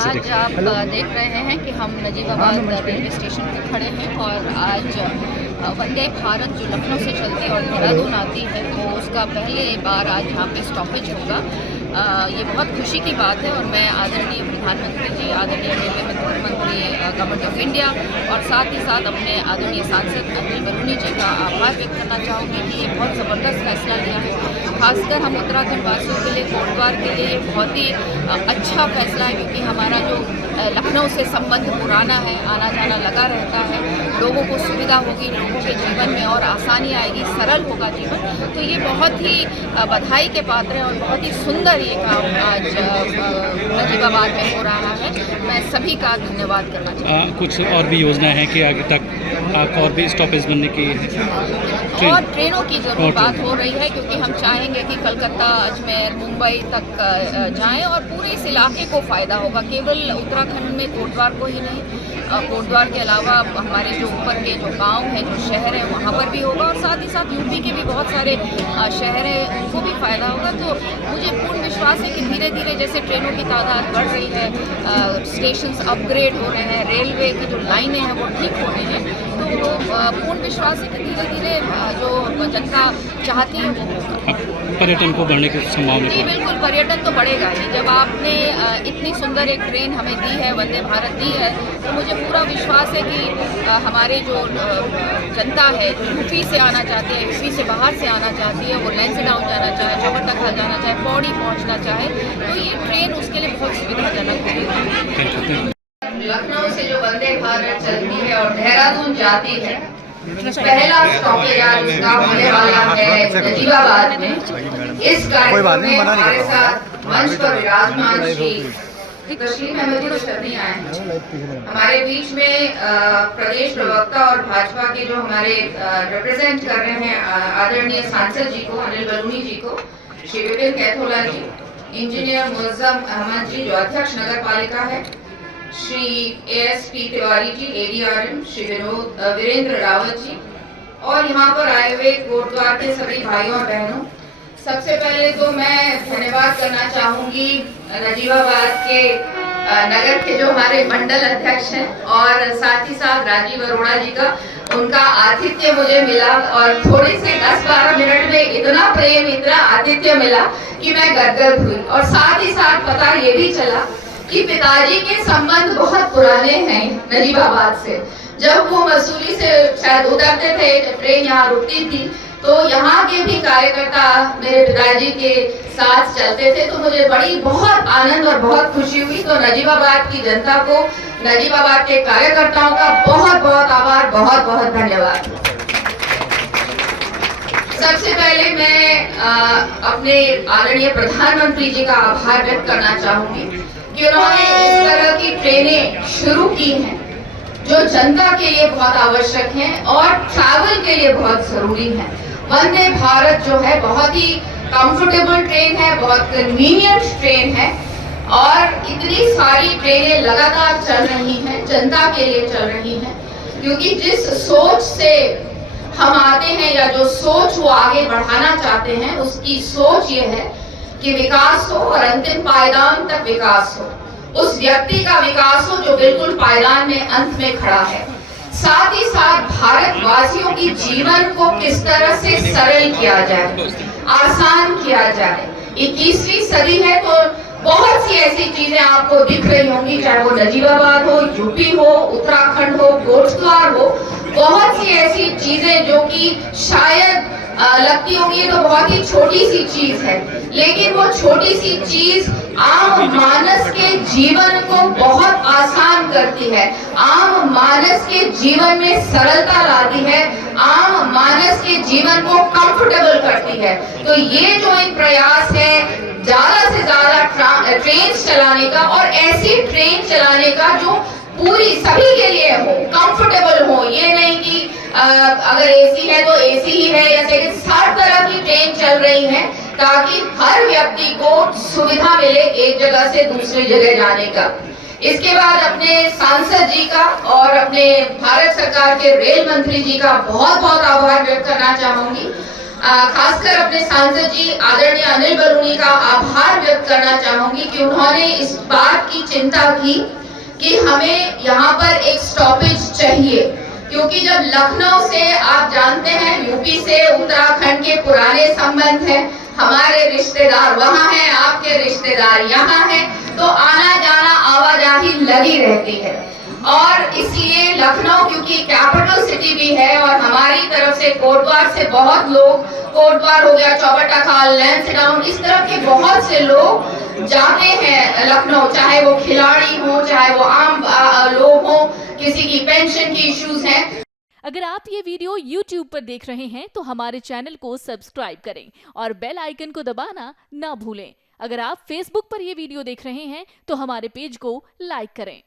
कैसे आज आप देख रहे हैं कि हम नजीबाबाद रेलवे स्टेशन पे खड़े हैं और आज वंदे भारत जो लखनऊ से चलती है और देहरादून आती है वो उसका पहले बार आज यहाँ पे स्टॉपेज होगा। ये बहुत खुशी की बात है और मैं आदरणीय प्रधानमंत्री जी, आदरणीय रेलवे मंत्री गवर्नमेंट ऑफ इंडिया और साथ ही साथ अपने आदरणीय सांसद अनिल बलूनी जी का आभार व्यक्त करना चाहूँगी कि ये बहुत ज़बरदस्त फैसला लिया है। खासकर हम उत्तराखंड वासियों के लिए, कोटद्वार के लिए बहुत ही अच्छा फैसला है क्योंकि हमारा जो लखनऊ से संबंध पुराना है, आना जाना लगा रहता है, लोगों को सुविधा होगी, लोगों के जीवन में और आसानी आएगी, सरल होगा जीवन। तो ये बहुत ही बधाई के पात्र है और बहुत ही सुंदर ये काम आज नजीबाबाद में हो रहा है। मैं सभी का धन्यवाद करना चाहूँगी। कुछ और भी योजना है कि आगे तक और भी स्टॉपेज बनने की और ट्रेनों की जरूर बात हो रही है क्योंकि हम चाहेंगे कि कलकत्ता, अजमेर, मुंबई तक जाएं और पूरे इस इलाके को फ़ायदा होगा। केवल उत्तराखंड में कोटद्वार को ही नहीं, कोटद्वार के अलावा हमारे जो ऊपर के जो गांव हैं, जो शहर हैं, वहाँ पर भी होगा और साथ ही साथ यूपी के भी बहुत सारे शहर हैं, उनको भी फ़ायदा होगा। तो मुझे पूर्ण विश्वास है कि धीरे धीरे जैसे ट्रेनों की तादाद बढ़ रही है, स्टेशंस अपग्रेड हो रहे हैं, रेलवे की जो लाइनें हैं वो ठीक हो रही हैं, तो पूर्ण विश्वास है कि धीरे धीरे जो जनता चाहती है वो होगा। पर्यटन को बढ़ने की संभावना? जी बिल्कुल, पर्यटन तो बढ़ेगा ही। जब आपने इतनी सुंदर एक ट्रेन हमें दी है, वंदे भारत दी है, तो मुझे पूरा विश्वास है कि हमारे जो जनता है, यूपी से आना चाहती है, यूपी से बाहर से आना चाहती है, वो लैंसडाउन जाना चाहे, चौबट्टा जाना चाहे, पौड़ी पहुँचना चाहे, तो ये ट्रेन उसके लिए बहुत सुविधाजनक होगी। लखनऊ से जो वंदे भारत चलती है और देहरादून जाती है, पहला स्टॉपेज आज उसका होने वाला है नजीबाबाद में। इस कार्यक्रम में हमारे साथ मंच पर विराजमान श्री तस्लीम अहमद जी शर्मी आए हैं। हमारे बीच में प्रदेश प्रवक्ता और भाजपा के जो हमारे रिप्रेजेंट कर रहे हैं आदरणीय सांसद जी को, अनिल बलूनी जी को, श्री विपिन कैथोला जी, इंजीनियर मुअज्जम अहमद जी जो अध्यक्ष नगर पालिका है, श्री ASP तिवारी जी ADRM, श्री वीरेंद्र रावत जी और यहाँ पर आए हुए कोटद्वार के सभी भाइयों और बहनों, सबसे पहले तो मैं धन्यवाद करना चाहूंगी नजीबाबाद के नगर के जो हमारे मंडल अध्यक्ष हैं और साथ ही साथ राजीव अरोड़ा जी का। उनका आतिथ्य मुझे मिला और थोड़ी सी 10-12 मिनट में इतना प्रेम, इतना आतिथ्य मिला कि मैं गदगद हुई। और साथ ही साथ पता ये भी चला कि पिताजी के संबंध बहुत पुराने हैं नजीबाबाद से। जब वो मसूरी से शायद उतरते थे, जब ट्रेन यहाँ रुकती थी, तो यहाँ के भी कार्यकर्ता मेरे पिताजी के साथ चलते थे, तो मुझे बहुत आनंद और बहुत खुशी हुई। तो नजीबाबाद की जनता को, नजीबाबाद के कार्यकर्ताओं का बहुत बहुत आभार, बहुत बहुत धन्यवाद। सबसे पहले मैं अपने आदरणीय प्रधानमंत्री जी का आभार व्यक्त करना चाहूंगी कि उन्होंने इस तरह की ट्रेनें शुरू की हैं जो जनता के लिए बहुत आवश्यक हैं और ट्रैवल के लिए बहुत जरूरी है। वंदे भारत जो है बहुत ही कंफर्टेबल ट्रेन है, बहुत कन्वीनियंट ट्रेन है और इतनी सारी ट्रेनें लगातार चल रही हैं, जनता के लिए चल रही हैं, क्योंकि जिस सोच से हम आते हैं या जो सोच वो आगे बढ़ाना चाहते हैं, उसकी सोच ये है कि विकास हो और अंतिम पायदान तक विकास हो, उस व्यक्ति का विकास हो जो बिल्कुल पायदान में अंत में खड़ा है। साथ ही साथ भारतवासियों की जीवन को किस तरह से सरल किया जाए, आसान किया जाए। 21वीं सदी है तो बहुत सी ऐसी चीजें आपको दिख रही होंगी, चाहे वो नजीबाबाद हो, यूपी हो, उत्तराखंड हो, कोटद्वार हो, बहुत सी ऐसी चीजें जो कि शायद लगती होंगी तो बहुत ही छोटी सी चीज है, लेकिन वो छोटी सी चीज आम मानस के जीवन को बहुत आसान करती है, आम मानस के जीवन में सरलता लाती है, आम मानस के जीवन को कंफर्टेबल करती है। तो ये जो एक प्रयास है ज्यादा से ज्यादा ट्रेन चलाने का और ऐसी ट्रेन चलाने का जो पूरी सभी के लिए हो, कंफर्टेबल हो, ये नहीं कि अगर एसी है तो एसी ही है, या हर तरह की ट्रेन चल रही है ताकि हर व्यक्ति को सुविधा मिले एक जगह से दूसरी जगह जाने का। इसके बाद अपने सांसद जी का और अपने भारत सरकार के रेल मंत्री जी का बहुत बहुत आभार व्यक्त करना चाहूंगी। खासकर अपने सांसद जी आदरणीय अनिल बलूनी का आभार व्यक्त करना चाहूंगी कि उन्होंने इस बात की चिंता की कि हमें यहाँ पर एक स्टॉपेज चाहिए, क्योंकि जब लखनऊ से आप जानते हैं यूपी से उत्तराखंड के पुराने संबंध हैं, हमारे रिश्तेदार वहाँ हैं, आपके रिश्तेदार यहाँ हैं, तो आना जाना आवाजाही लगी रहती है। और इसलिए लखनऊ क्योंकि कैपिटल सिटी भी है और हमारी तरफ से कोटद्वार से बहुत लोग, कोटद्वार हो गया, चौबट्टा खाल, लैंसडाउन, इस तरह के बहुत से लोग जाते हैं लखनऊ, चाहे वो खिलाड़ी हो, चाहे वो आम लोग हो, किसी की पेंशन की इश्यूज हैं। अगर आप ये वीडियो YouTube पर देख रहे हैं तो हमारे चैनल को सब्सक्राइब करें और बेल आइकन को दबाना ना भूलें। अगर आप Facebook पर ये वीडियो देख रहे हैं तो हमारे पेज को लाइक करें।